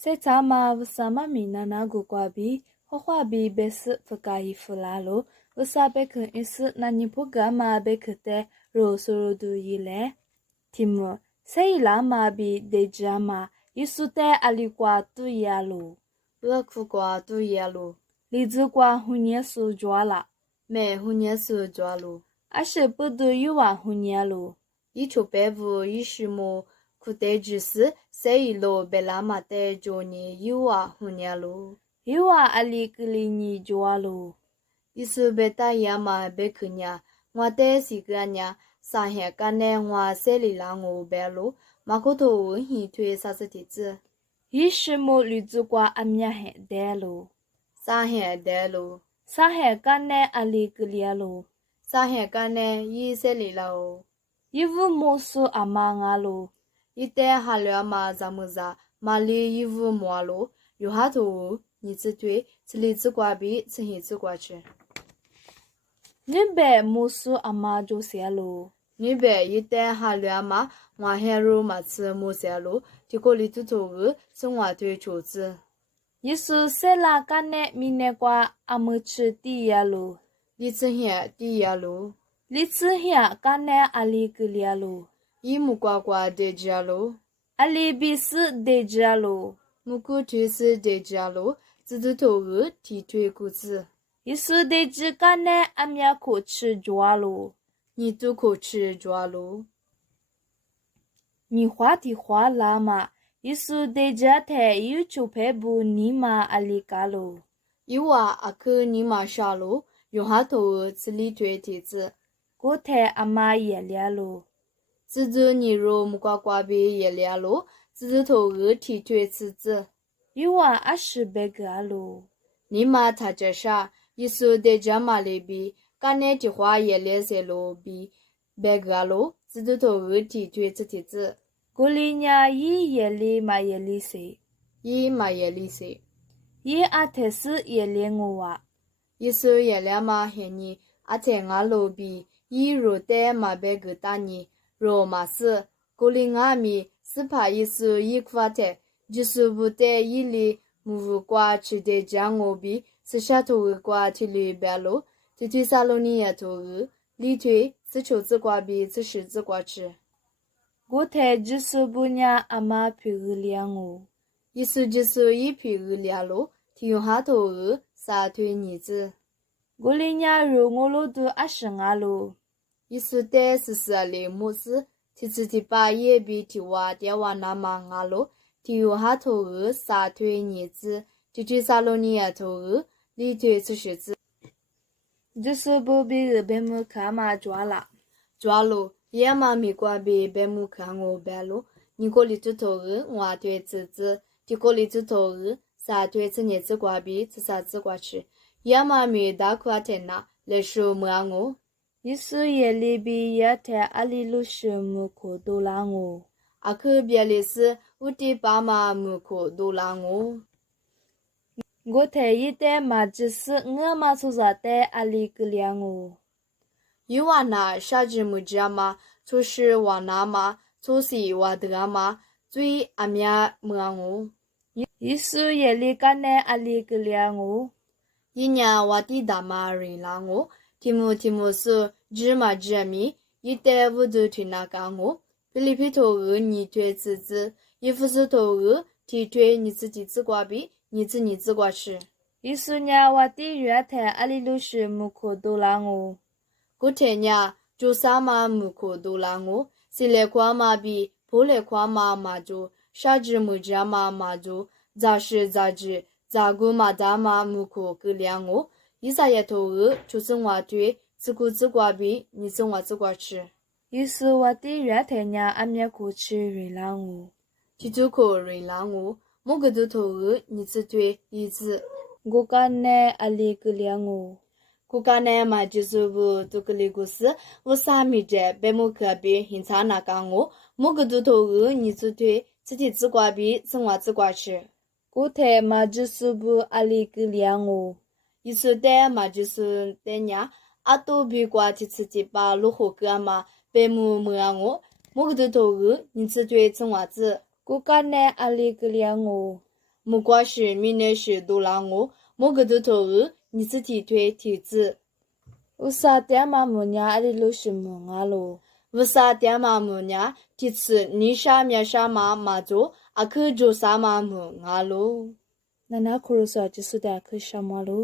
塞查马乌萨马米娜那古瓜比，花花比贝斯弗卡伊弗拉罗，乌萨贝克因斯那尼普嘎马贝克特罗索罗杜伊勒。提姆，塞伊拉马比德加马，伊苏特阿里瓜杜亚罗，厄库瓜杜耶鲁，里兹瓜胡涅苏抓拉，美胡涅苏抓鲁，阿是不杜伊瓦胡涅罗，伊出白布伊什么库德只是塞伊罗贝拉马德ጆ尼伊瓦胡涅鲁，伊瓦阿里格里尼抓罗，伊苏贝达亚马贝克尼，我德西格尼。上海干内我塞里拉我白路，马可头文his推啥子地址？伊是么里兹瓜阿米亚海带路，上海带路，上海干内阿里格里路，上海干内伊塞里拉哦，伊乌莫苏阿玛阿路，伊带哈了马咋么子？马里伊乌莫路，有哈头你只对，这里只瓜比，这里只瓜吃。你别莫苏阿玛就些路。你别一旦哈了嘛，我还肉嘛吃木塞路，结果里头头个生活对厨子。伊说塞拉干内米内瓜阿姆吃第一路，你吃下第一路，你吃下干内阿里格里路，伊木瓜瓜的家路，阿里比斯的家路，木古推是的家路，只头头个提推裤子。伊说的只干内阿米亚可吃抓路。你都可吃抓路，你话的话啦嘛，伊说的家台有就配不你嘛阿里嘎路，有啊阿克你妈杀路，用下头吃里推提子，国台阿妈也了路，只做你肉木瓜瓜比也了路，只头个提推吃子，有啊阿是别个路，你妈他这啥，伊说的家嘛里比。干内的话也连些路比白个路，只都头个提推吃提子，古里伢伊也里嘛也里谁，伊嘛也里些，伊阿特斯也里我啊。伊说也了嘛黑你，阿在俺路比伊肉带嘛白个大你，肉嘛是古里俺米是怕伊说伊夸的，就是不带伊里木瓜吃的酱我比是下头个瓜提里白路。这推萨罗尼亚头个，里推是球子瓜比是柿子瓜吃。我台就是不伢阿妈皮个两哦，意思就是一皮个两路，提用下头个撒推儿子。我里伢肉我路都阿生阿路，意思的是啥嘞？么事？提次提把也比提娃电话那么阿路，提用下头个撒推儿子。这推萨罗尼亚头个，里推是柿子。就是不比个白木卡嘛抓啦，抓路也嘛米瓜比白木看我白路，你过里头头个我对子子，提过里头头个撒对子叶子瓜比吃啥子瓜吃，也嘛米大块天呐，来说么我，伊说也里比也台阿里路什么可多啦我，阿克别里是我的爸妈木可多啦我。我台一代嘛就是我嘛出啥代阿里个两哦，有娃那啥子木家嘛，出事娃那嘛，出事娃的嘛，最阿面么我。伊说也里干内阿里个两哦，一年我的大妈人啦我，提姆说芝麻芝米，一代我都听那个我，菲律宾头个你推子子，一副是头个提推你自己自瓜比。你自瓜吃，伊说伢我的原台阿里路什么可多啦我，古天伢就啥嘛木可多啦我，是来夸嘛比，不来夸嘛就，啥子木家嘛就，咋是咋子，咋个嘛大嘛木可个两我，一啥也头个就是我对，自苦自瓜比，你自瓜吃，伊说我的原台伢阿面可吃瑞啦我，去就可瑞啦我。某个都头个，你只对一次。我干内阿里个两哦，我干内嘛就是不这个里故事，我啥米着白木可比很差那个我，某个都头个你只对自己自瓜比生活自瓜吃。我台嘛就是不阿里个两哦，一说的嘛就是的呀，阿都比瓜提自己把路火个嘛白木么我，某个都头个你只对生活子。我干内阿里个两哦，木瓜是米内是多拉我，莫个都头日，你自己推体子。ဥစားတဲမှာမညာအဲ့ဒီလို့ရှိမငါလို 为啥爹妈木呢？这次你啥面啥嘛做，啊去做啥嘛木俺喽。 နနာခရူဆိုချစ်စတဲ့ခရှမလို